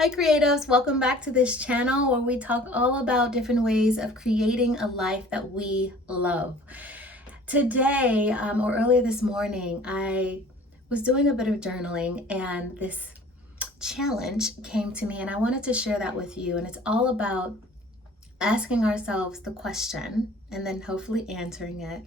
Hi creatives, welcome back to this channel where we talk all about different ways of creating a life that we love. Today, or earlier this morning, I was doing a bit of journaling and this challenge came to me and I wanted to share that with you. And it's all about asking ourselves the question and then hopefully answering it.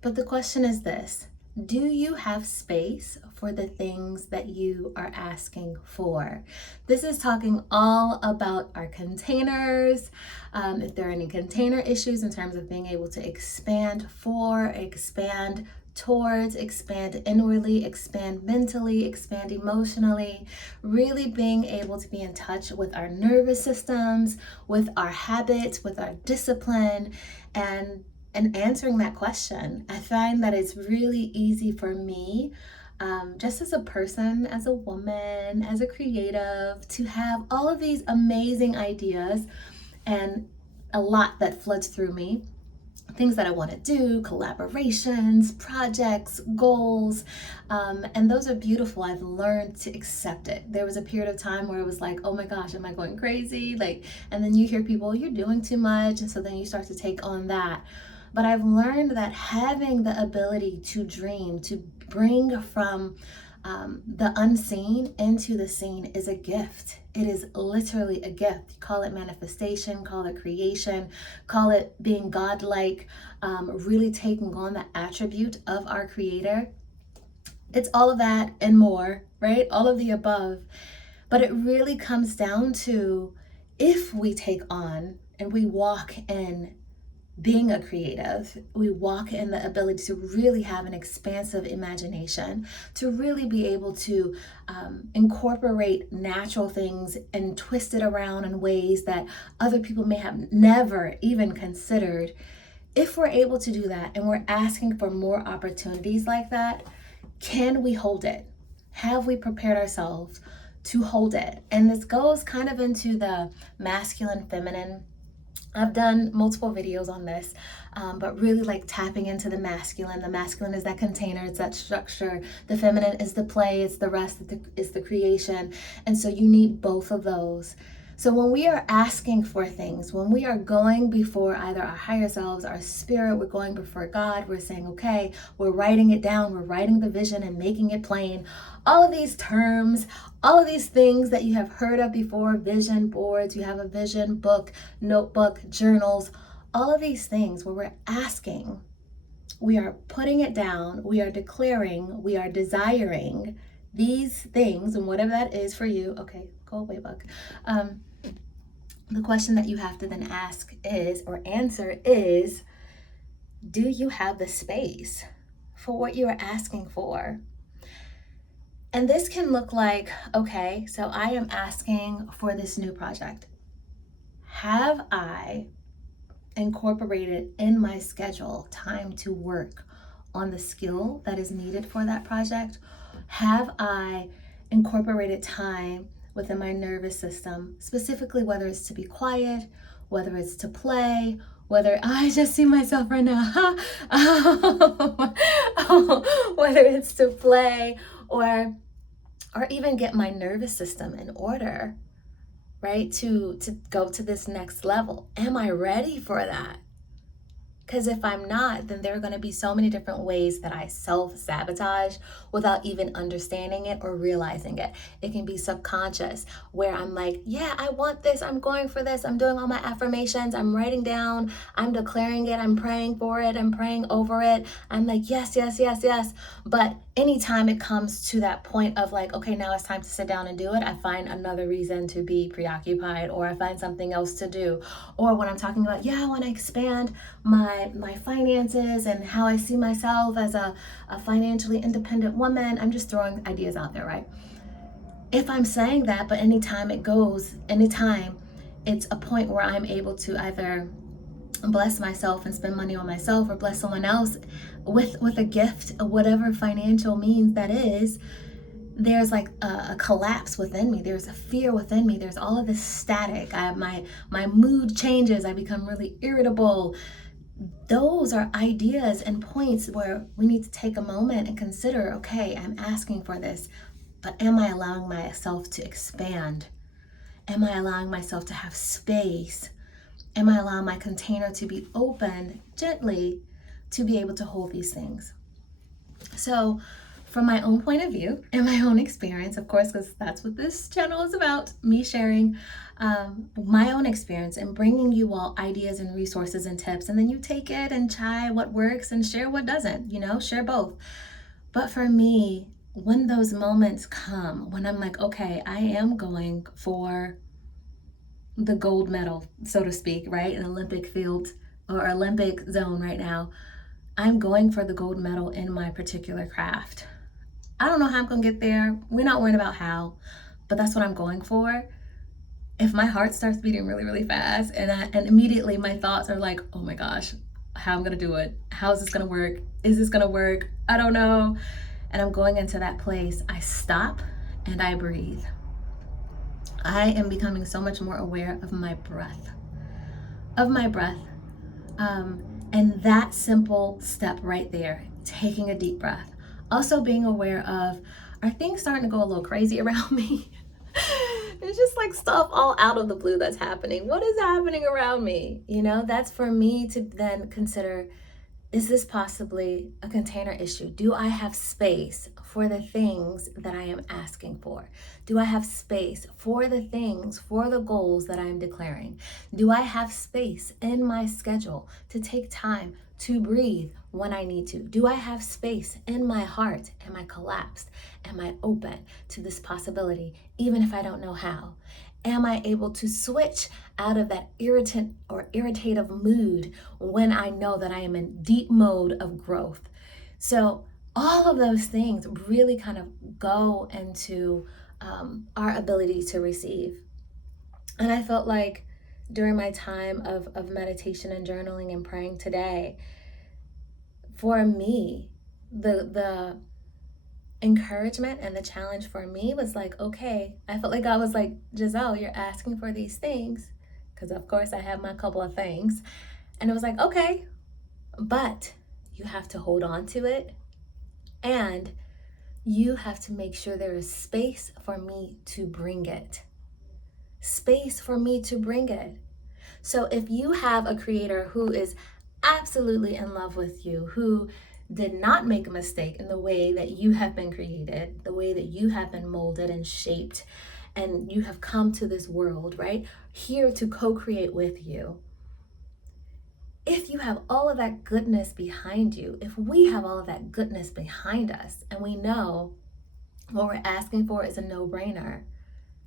But the question is this: do you have space for the things that you are asking for? This is talking all about our containers. If there are any container issues in terms of being able to expand for, expand towards, expand inwardly, expand mentally, expand emotionally, really being able to be in touch with our nervous systems, with our habits, with our discipline, and answering that question. I find that it's really easy for me, just as a person, as a woman, as a creative, to have all of these amazing ideas and a lot that floods through me. Things that I want to do, collaborations, projects, goals, and those are beautiful. I've learned to accept it. There was a period of time where it was like, oh my gosh, am I going crazy? And then you hear people, you're doing too much, and so then you start to take on that. But I've learned that having the ability to dream, to bring from the unseen into the seen is a gift. It is literally a gift. Call it manifestation, call it creation, call it being godlike, really taking on the attribute of our creator. It's all of that and more, right? All of the above. But it really comes down to, if we take on and we walk in being a creative, we walk in the ability to really have an expansive imagination, to really be able to incorporate natural things and twist it around in ways that other people may have never even considered. If we're able to do that and we're asking for more opportunities like that, can we hold it? Have we prepared ourselves to hold it? And this goes kind of into the masculine, feminine. I've done multiple videos on this, but really like tapping into the masculine. The masculine is that container, it's that structure. The feminine is the play, it's the rest, it's the creation. And so you need both of those. So when we are asking for things, when we are going before either our higher selves, our spirit, we're going before God, we're saying, okay, we're writing it down, we're writing the vision and making it plain. All of these terms, all of these things that you have heard of before, vision boards, you have a vision book, notebook, journals, all of these things where we're asking, we are putting it down, we are declaring, we are desiring these things, and whatever that is for you. Okay, go away, bug. The question that you have to then ask is, or answer is, do you have the space for what you are asking for? And this can look like, okay, so I am asking for this new project. Have I incorporated in my schedule time to work on the skill that is needed for that project? Have I incorporated time within my nervous system, specifically whether it's to be quiet, whether it's to play, whether I just see myself right now, whether it's to play or even get my nervous system in order, right? To go to this next level. Am I ready for that? Because if I'm not, then there are going to be so many different ways that I self-sabotage without even understanding it or realizing it. It can be subconscious, where I'm like, yeah, I want this, I'm going for this, I'm doing all my affirmations, I'm writing down, I'm declaring it, I'm praying for it, I'm praying over it. I'm like, yes, yes, yes, yes. But anytime it comes to that point of like, okay, now it's time to sit down and do it, I find another reason to be preoccupied, or I find something else to do. Or when I'm talking about, yeah, I want to expand my finances and how I see myself as a financially independent woman. I'm just throwing ideas out there, right? If I'm saying that, but anytime it's a point where I'm able to either bless myself and spend money on myself or bless someone else with a gift, whatever financial means that is, there's like a collapse within me. There's a fear within me. There's all of this static. My mood changes. I become really irritable. Those are ideas and points where we need to take a moment and consider, okay, I'm asking for this, but am I allowing myself to expand? Am I allowing myself to have space? Am I allowing my container to be open gently to be able to hold these things? So from my own point of view and my own experience, of course, because that's what this channel is about, me sharing my own experience and bringing you all ideas and resources and tips, and then you take it and try what works and share what doesn't, share both. But for me, when those moments come, when I'm like, okay, I am going for the gold medal, so to speak, right? An Olympic field or Olympic zone right now, I'm going for the gold medal in my particular craft. I don't know how I'm gonna get there. We're not worrying about how, but that's what I'm going for. If my heart starts beating really, really fast and immediately my thoughts are like, oh my gosh, how I'm gonna do it? How is this gonna work? Is this gonna work? I don't know. And I'm going into that place, I stop and I breathe. I am becoming so much more aware of my breath. And that simple step right there, taking a deep breath. Also being aware of, are things starting to go a little crazy around me? It's just like stuff all out of the blue that's happening. What is happening around me? That's for me to then consider, is this possibly a container issue? Do I have space for the things that I am asking for? Do I have space for the things, for the goals that I am declaring? Do I have space in my schedule to take time to breathe when I need to? Do I have space in my heart? Am I collapsed? Am I open to this possibility, even if I don't know how? Am I able to switch out of that irritant or irritative mood when I know that I am in deep mode of growth? So all of those things really kind of go into our ability to receive. And I felt like during my time of meditation and journaling and praying today, for me, the encouragement and the challenge for me was like, okay, I felt like God was like, Jazelle, you're asking for these things, because of course I have my couple of things. And it was like, okay, but you have to hold on to it, and you have to make sure there is space for me to bring it. Space for me to bring it. So if you have a creator who is absolutely in love with you, who did not make a mistake in the way that you have been created, the way that you have been molded and shaped, and you have come to this world, right? Here to co-create with you. If you have all of that goodness behind you, if we have all of that goodness behind us, and we know what we're asking for is a no-brainer,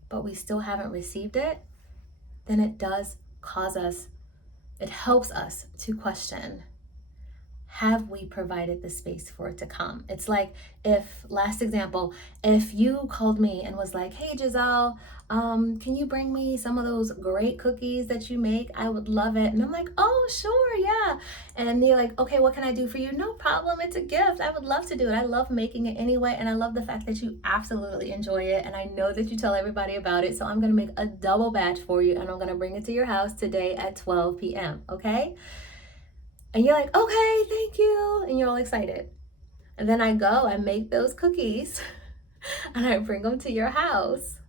but we still haven't received it, then it does cause us, it helps us to question, have we provided the space for it to come? It's like last example, if you called me and was like, hey Jazelle, can you bring me some of those great cookies that you make? I would love it. And I'm like, oh, sure, yeah. And you're like, okay, what can I do for you? No problem, it's a gift. I would love to do it. I love making it anyway. And I love the fact that you absolutely enjoy it. And I know that you tell everybody about it. So I'm gonna make a double batch for you, and I'm gonna bring it to your house today at 12 p.m., okay? And you're like, okay, thank you. And you're all excited. And then I go and make those cookies and I bring them to your house,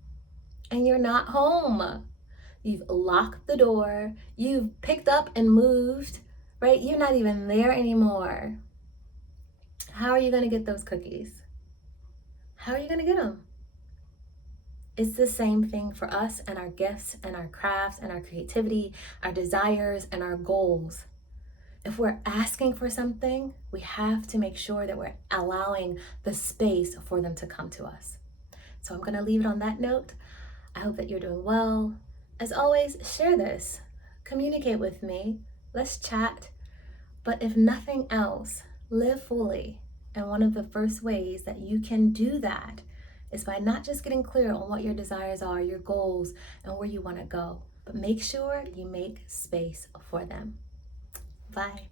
and you're not home. You've locked the door. You've picked up and moved, right? You're not even there anymore. How are you going to get those cookies? How are you going to get them? It's the same thing for us and our gifts and our crafts and our creativity, our desires and our goals. If we're asking for something, we have to make sure that we're allowing the space for them to come to us. So I'm going to leave it on that note. I hope that you're doing well. As always, share this. Communicate with me. Let's chat. But if nothing else, live fully. And one of the first ways that you can do that is by not just getting clear on what your desires are, your goals, and where you want to go, but make sure you make space for them. Bye.